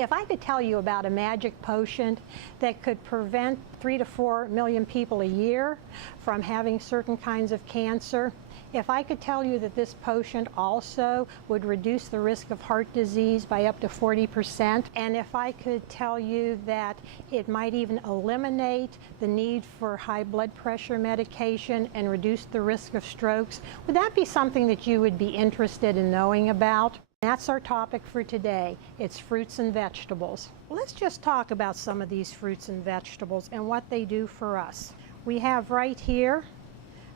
If I could tell you about a magic potion that could prevent 3 to 4 million people a year from having certain kinds of cancer, if I could tell you that this potion also would reduce the risk of heart disease by up to 40%, and if I could tell you that it might even eliminate the need for high blood pressure medication and reduce the risk of strokes, would that be something that you would be interested in knowing about? That's our topic for today. It's fruits and vegetables. Let's just talk about some of these fruits and vegetables and what they do for us. We have right here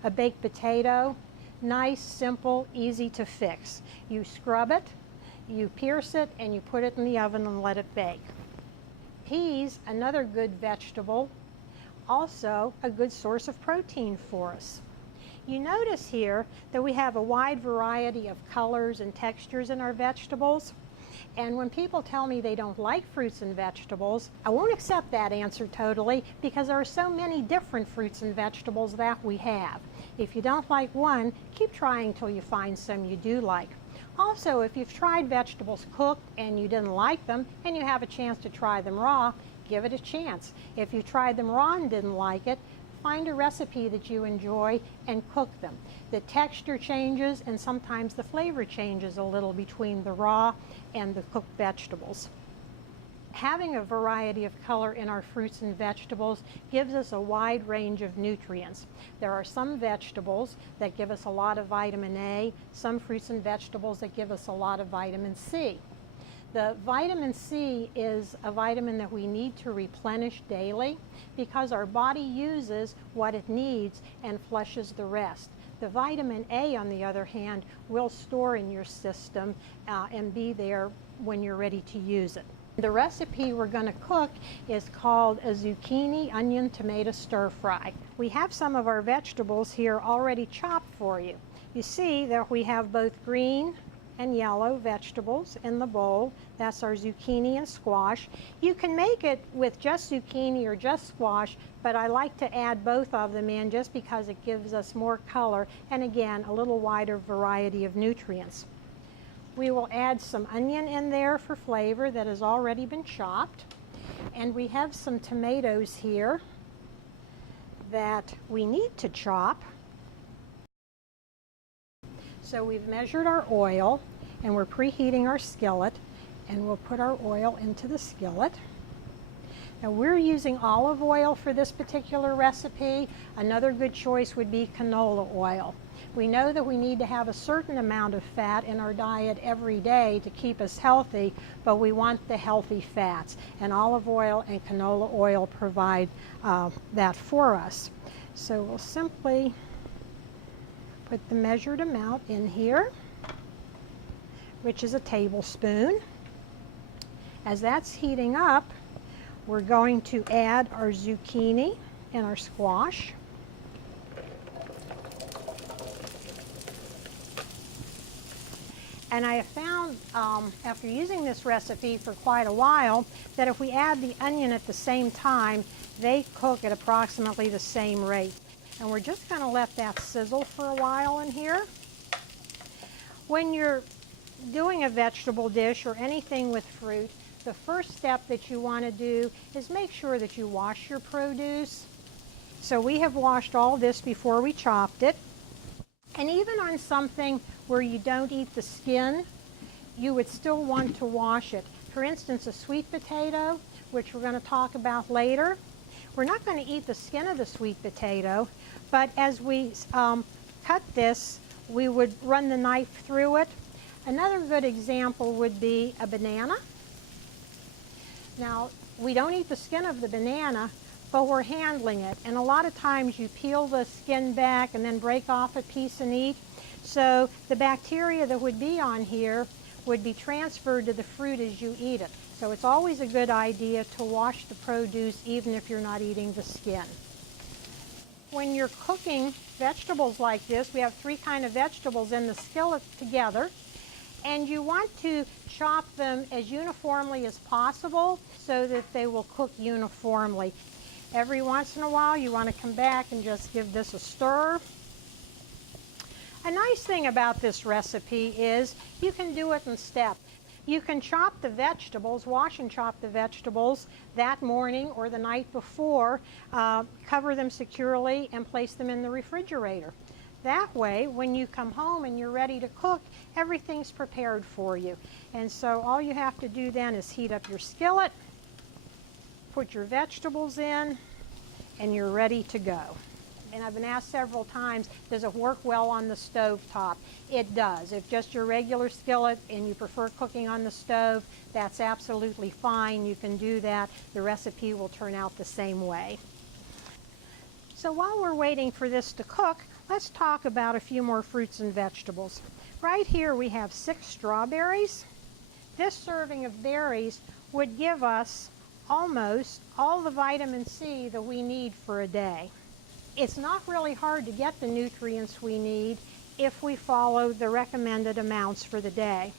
a baked potato. Nice, simple, easy to fix. You scrub it, you pierce it, and you put it in the oven and let it bake. Peas, another good vegetable, also a good source of protein for us. You notice here that we have a wide variety of colors and textures in our vegetables. And when people tell me they don't like fruits and vegetables, I won't accept that answer totally because there are so many different fruits and vegetables that we have. If you don't like one, keep trying till you find some you do like. Also, if you've tried vegetables cooked and you didn't like them and you have a chance to try them raw, give it a chance. If you tried them raw and didn't like it, find a recipe that you enjoy and cook them. The texture changes and sometimes the flavor changes a little between the raw and the cooked vegetables. Having a variety of color in our fruits and vegetables gives us a wide range of nutrients. There are some vegetables that give us a lot of vitamin A, some fruits and vegetables that give us a lot of vitamin C. The vitamin C is a vitamin that we need to replenish daily because our body uses what it needs and flushes the rest. The vitamin A, on the other hand, will store in your system and be there when you're ready to use it. The recipe we're going to cook is called a zucchini onion tomato stir fry. We have some of our vegetables here already chopped for you. You see that we have both green and yellow vegetables in the bowl. That's our zucchini and squash. You can make it with just zucchini or just squash, but I like to add both of them in just because it gives us more color and again a little wider variety of nutrients. We will add some onion in there for flavor that has already been chopped, and we have some tomatoes here that we need to chop. So we've measured our oil and we're preheating our skillet, and we'll put our oil into the skillet. Now we're using olive oil for this particular recipe. Another good choice would be canola oil. We know that we need to have a certain amount of fat in our diet every day to keep us healthy, but we want the healthy fats, and olive oil and canola oil provide that for us. So we'll simply put the measured amount in here, which is a tablespoon. As that's heating up, we're going to add our zucchini and our squash. And I have found, after using this recipe for quite a while, that if we add the onion at the same time, they cook at approximately the same rate. And we're just going to let that sizzle for a while in here. When you're doing a vegetable dish or anything with fruit, the first step that you want to do is make sure that you wash your produce. So we have washed all this before we chopped it. And even on something where you don't eat the skin, you would still want to wash it. For instance, a sweet potato, which we're going to talk about later. We're not going to eat the skin of the sweet potato, but as we cut this, we would run the knife through it. Another good example would be a banana. Now, we don't eat the skin of the banana, but we're handling it. And a lot of times you peel the skin back and then break off a piece and eat. So the bacteria that would be on here would be transferred to the fruit as you eat it. So it's always a good idea to wash the produce even if you're not eating the skin. When you're cooking vegetables like this, we have 3 kinds of vegetables in the skillet together, and you want to chop them as uniformly as possible so that they will cook uniformly. Every once in a while you want to come back and just give this a stir. A nice thing about this recipe is you can do it in steps. You can chop the vegetables, wash and chop the vegetables that morning or the night before, cover them securely and place them in the refrigerator. That way, when you come home and you're ready to cook, everything's prepared for you. And so all you have to do then is heat up your skillet, put your vegetables in, and you're ready to go. And I've been asked several times, does it work well on the stove top? It does. If just your regular skillet and you prefer cooking on the stove, that's absolutely fine. You can do that. The recipe will turn out the same way. So while we're waiting for this to cook, let's talk about a few more fruits and vegetables. Right here we have 6 strawberries. This serving of berries would give us almost all the vitamin C that we need for a day. It's not really hard to get the nutrients we need if we follow the recommended amounts for the day.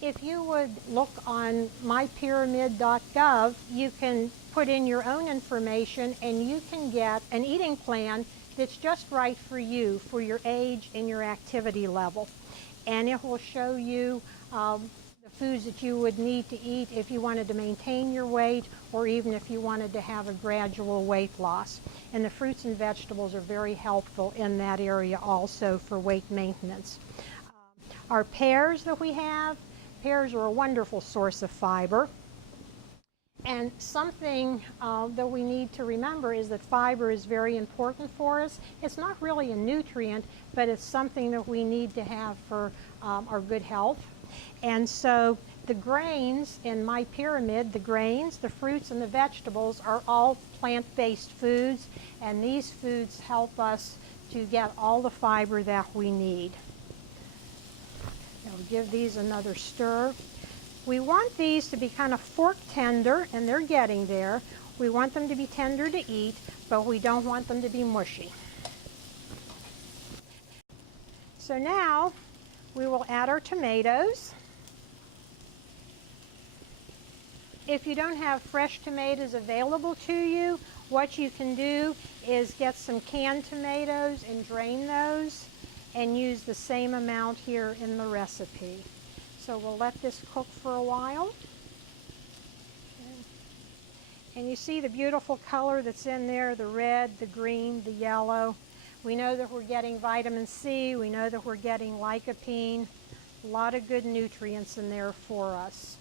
If you would look on mypyramid.gov, you can put in your own information and you can get an eating plan that's just right for you, for your age and your activity level. And it will show you the foods that you would need to eat if you wanted to maintain your weight or even if you wanted to have a gradual weight loss. And the fruits and vegetables are very helpful in that area also for weight maintenance. Our pears that we have, pears are a wonderful source of fiber. And something that we need to remember is that fiber is very important for us. It's not really a nutrient, but it's something that we need to have for our good health. And so the grains in my pyramid, the grains, the fruits, and the vegetables are all plant-based foods, and these foods help us to get all the fiber that we need. Now we'll give these another stir. We want these to be kind of fork tender, and they're getting there. We want them to be tender to eat, but we don't want them to be mushy. So now we will add our tomatoes. If you don't have fresh tomatoes available to you, what you can do is get some canned tomatoes and drain those and use the same amount here in the recipe. So we'll let this cook for a while. And you see the beautiful color that's in there, the red, the green, the yellow. We know that we're getting vitamin C, we know that we're getting lycopene, a lot of good nutrients in there for us.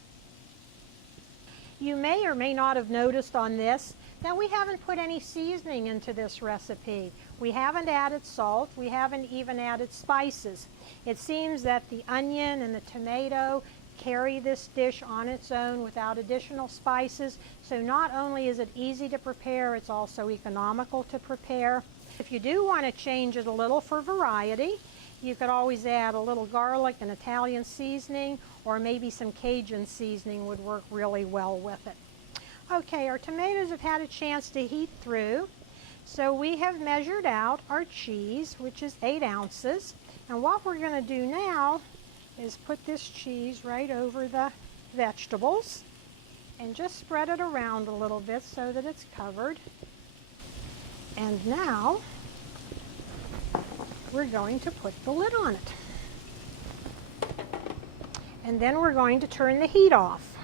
You may or may not have noticed on this that we haven't put any seasoning into this recipe. We haven't added salt, we haven't even added spices. It seems that the onion and the tomato carry this dish on its own without additional spices, so not only is it easy to prepare, it's also economical to prepare. If you do want to change it a little for variety, you could always add a little garlic and Italian seasoning, or maybe some Cajun seasoning would work really well with it. Okay, our tomatoes have had a chance to heat through, so we have measured out our cheese, which is 8 ounces. And what we're going to do now is put this cheese right over the vegetables and just spread it around a little bit so that it's covered. And now we're going to put the lid on it. And then we're going to turn the heat off.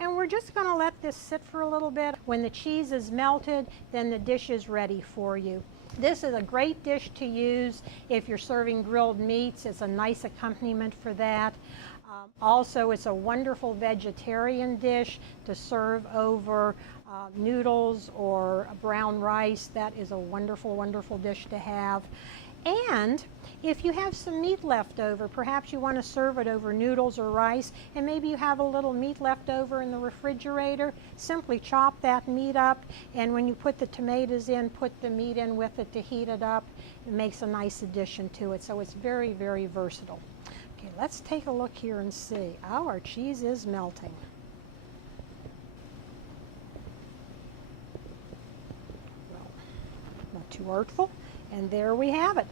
And we're just going to let this sit for a little bit. When the cheese is melted, then the dish is ready for you. This is a great dish to use if you're serving grilled meats. It's a nice accompaniment for that. Also, it's a wonderful vegetarian dish to serve over noodles or brown rice. That is a wonderful, wonderful dish to have. And if you have some meat left over, perhaps you want to serve it over noodles or rice, and maybe you have a little meat left over in the refrigerator, simply chop that meat up, and when you put the tomatoes in, put the meat in with it to heat it up. It makes a nice addition to it, so it's very, very versatile. Okay, let's take a look here and see. Oh, our cheese is melting. Well, not too artful. And there we have it.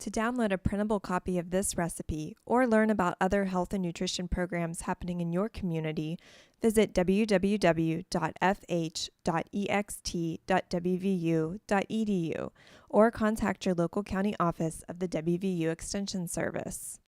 To download a printable copy of this recipe or learn about other health and nutrition programs happening in your community, visit www.fh.ext.wvu.edu or contact your local county office of the WVU Extension Service.